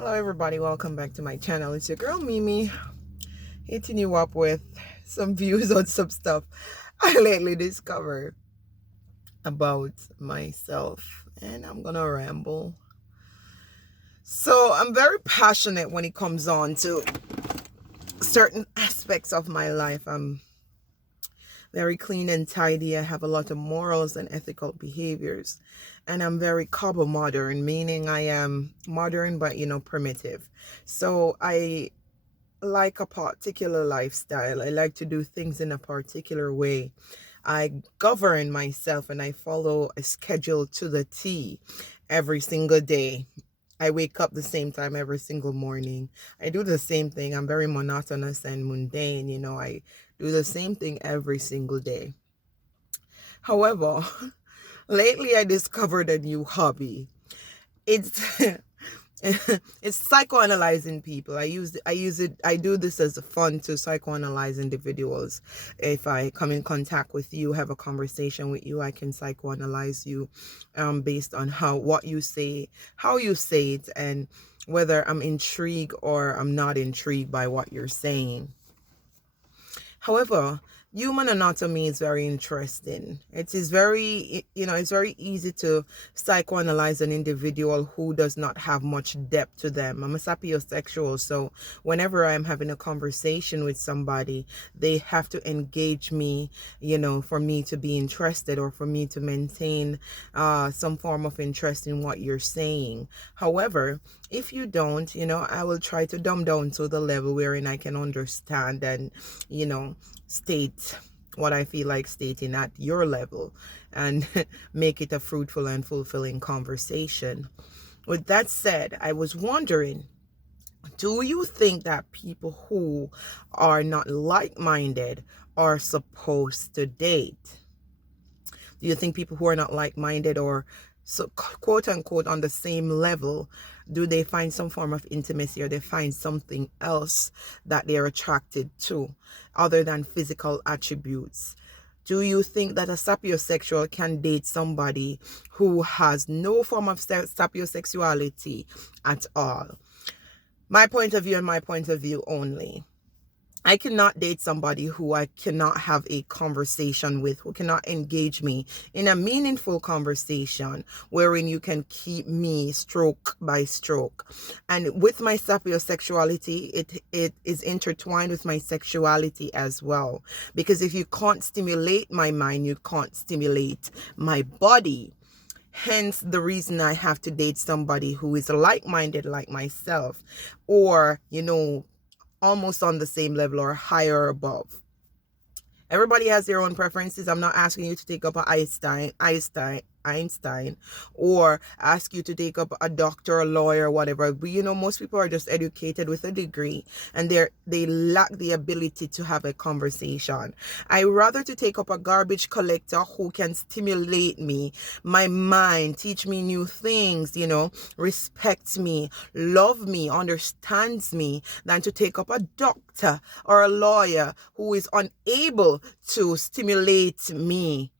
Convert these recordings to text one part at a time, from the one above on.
Hello everybody, welcome back to my channel. It's your girl Mimi, hitting you up with some views on some stuff I lately discovered about myself, and I'm gonna ramble. So I'm very passionate when it comes on to certain aspects of my life. I'm very clean and tidy. I have a lot of morals and ethical behaviors, and I'm very cobble modern, meaning I am modern but primitive. So I like a particular lifestyle. I like to do things in a particular way. I govern myself and I follow a schedule to the T every single day. I wake up the same time every single morning. I do the same thing. I'm very monotonous and mundane. I do the same thing every single day. However, lately I discovered a new hobby. It's it's psychoanalyzing people. I do this as a fun to psychoanalyze individuals. If I come in contact with you, have a conversation with you, I can psychoanalyze you based on what you say, how you say it, and whether I'm intrigued or I'm not intrigued by what you're saying. However, human anatomy is very interesting. It is it's very easy to psychoanalyze an individual who does not have much depth to them. I'm a sapiosexual, so whenever I'm having a conversation with somebody, they have to engage me, for me to be interested or for me to maintain some form of interest in what you're saying. However, if you don't, I will try to dumb down to the level wherein I can understand and, state what I feel like stating at your level and make it a fruitful and fulfilling conversation. With that said, I was wondering, do you think that people who are not like-minded are supposed to date? Do you think people who are not like-minded or so quote unquote on the same level, do they find some form of intimacy or they find something else that they're attracted to other than physical attributes? Do you think that a sapiosexual can date somebody who has no form of sapiosexuality at all? My point of view and my point of view only. I cannot date somebody who I cannot have a conversation with, who cannot engage me in a meaningful conversation wherein you can keep me stroke by stroke. And with my sapiosexuality, it is intertwined with my sexuality as well. Because if you can't stimulate my mind, you can't stimulate my body. Hence the reason I have to date somebody who is like-minded like myself, or, almost on the same level or higher above. Everybody has their own preferences. I'm not asking you to take up an Einstein, or ask you to take up a doctor, a lawyer, whatever. But most people are just educated with a degree and they lack the ability to have a conversation. I rather to take up a garbage collector who can stimulate me, my mind, teach me new things, respects me, love me, understands me, than to take up a doctor or a lawyer who is unable to stimulate me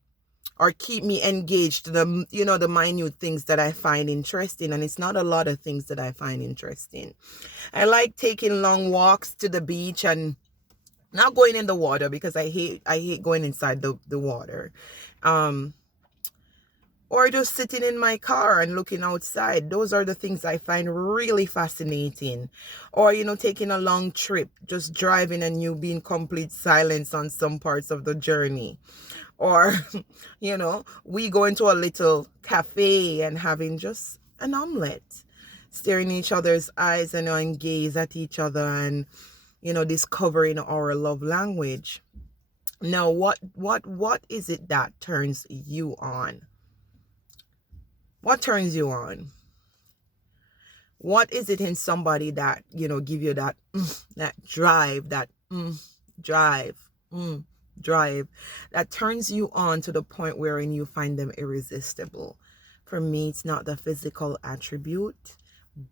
or keep me engaged to the minute things that I find interesting. And it's not a lot of things that I find interesting. I like taking long walks to the beach and not going in the water because I hate going inside the water. Or just sitting in my car and looking outside. Those are the things I find really fascinating. Or, taking a long trip, just driving and you being complete silence on some parts of the journey. Or, we go into a little cafe and having just an omelette, staring each other's eyes and gaze at each other and, discovering our love language. Now, what is it that turns you on? What turns you on? What is it in somebody that, give you that, that drive, drive that turns you on to the point wherein you find them irresistible? For me, it's not the physical attribute,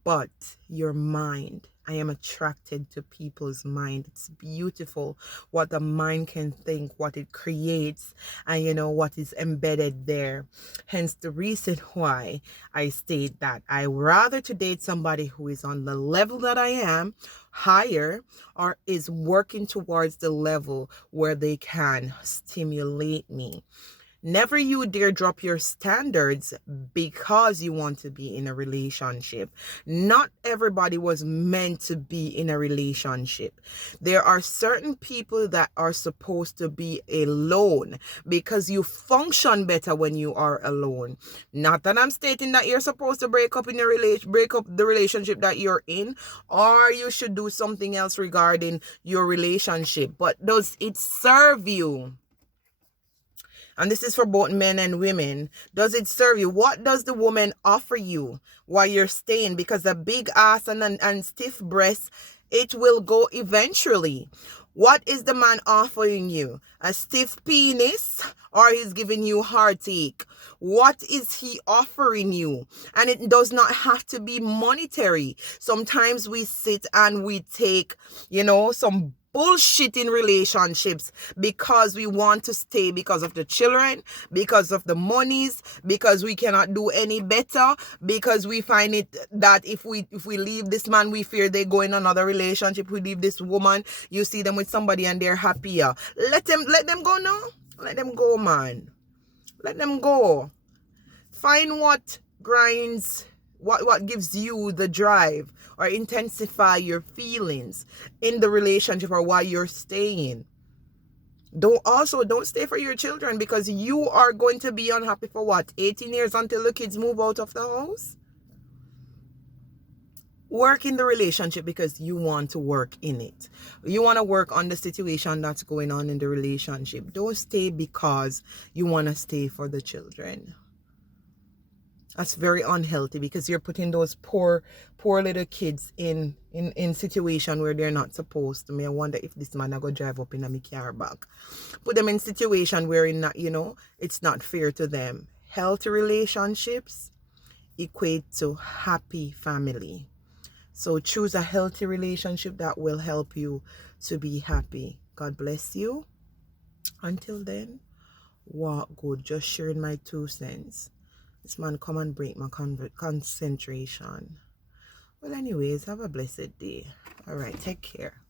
but your mind I am attracted to people's mind. It's beautiful what the mind can think, what it creates, and what is embedded there. Hence the reason why I state that I rather to date somebody who is on the level that I am, higher, or is working towards the level where they can stimulate me. Never you dare drop your standards because you want to be in a relationship. Not everybody was meant to be in a relationship. There are certain people that are supposed to be alone because you function better when you are alone. Not that I'm stating that you're supposed to break up the relationship that you're in, or you should do something else regarding your relationship. But does it serve you? And this is for both men and women. Does it serve you? What does the woman offer you while you're staying? Because a big ass and stiff breast, it will go eventually. What is the man offering you? A stiff penis, or he's giving you heartache? What is he offering you? And it does not have to be monetary. Sometimes we sit and we take, some bullshit in relationships because we want to stay because of the children, because of the monies, because we cannot do any better, because we find it that if we leave this man, we fear they go in another relationship. We leave this woman, you see them with somebody and they're happier. Let them go now. Let them go, man. Let them go. Find what grinds, what gives you the drive or intensify your feelings in the relationship or while you're staying. Don't stay for your children, because you are going to be unhappy for what, 18 years until the kids move out of the house? Work in the relationship because you want to work in it. You want to work on the situation that's going on in the relationship. Don't stay because you want to stay for the children. That's very unhealthy, because you're putting those poor little kids in situation where they're not supposed to. I wonder if this man I go drive up in a car back. Put them in situation where it's not fair to them. Healthy relationships equate to happy family. So choose a healthy relationship that will help you to be happy. God bless you. Until then, walk good. Just sharing my 2 cents. This man come and break my concentration. Well, anyways, have a blessed day. All right, take care.